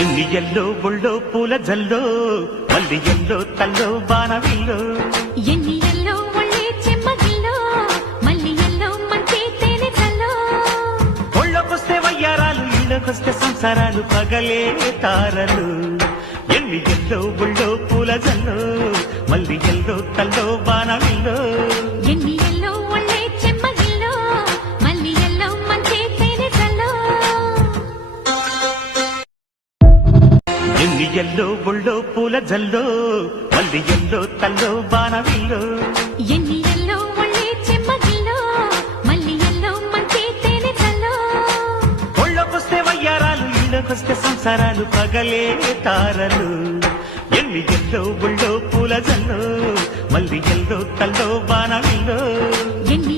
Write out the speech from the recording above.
ఎన్ని ఎల్లో ఒళ్ళో పూల జల్లో మల్లి ఎల్లో తల్లో బాణవిల్లో ఎన్ని ఎల్లో ఒళ్ళే చెమ్మగిల్లో మల్లి ఎల్లో మంచి తేనె చల్లో ఒళ్ళొకొస్తే వయ్యారాలు ఇళ్ళకొస్తే సంసారాలు పగలే తారలు ఎన్ని ఎల్లో ఒళ్ళో పూల జల్లో మల్లి ఎల్లో తల్లో బాణవిల్లో ఎన్ని ఎల్లో ఒళ్ళే చెమ్మగిల్లో మల్లి ఎల్లో మంచి తేనె చల్లో ఎన్ని ఎల్లో ఒళ్ళో పూల జల్లో మల్లి ఎల్లో తల్లో బాణవిల్లో ఎన్ని ఎల్లో ఒళ్ళే చెమ్మగిల్లో మల్లి ఎల్లో మంచి తేనె చల్లో ఒళ్ళొకొస్తే వయ్యారాలు ఇళ్ళకొస్తే సంసారాలు పగలే తారలు ఎన్ని ఎల్లో ఒళ్ళో పూల జల్లో మల్లి ఎల్లో తల్లో బాణవిల్లో ఎన్ని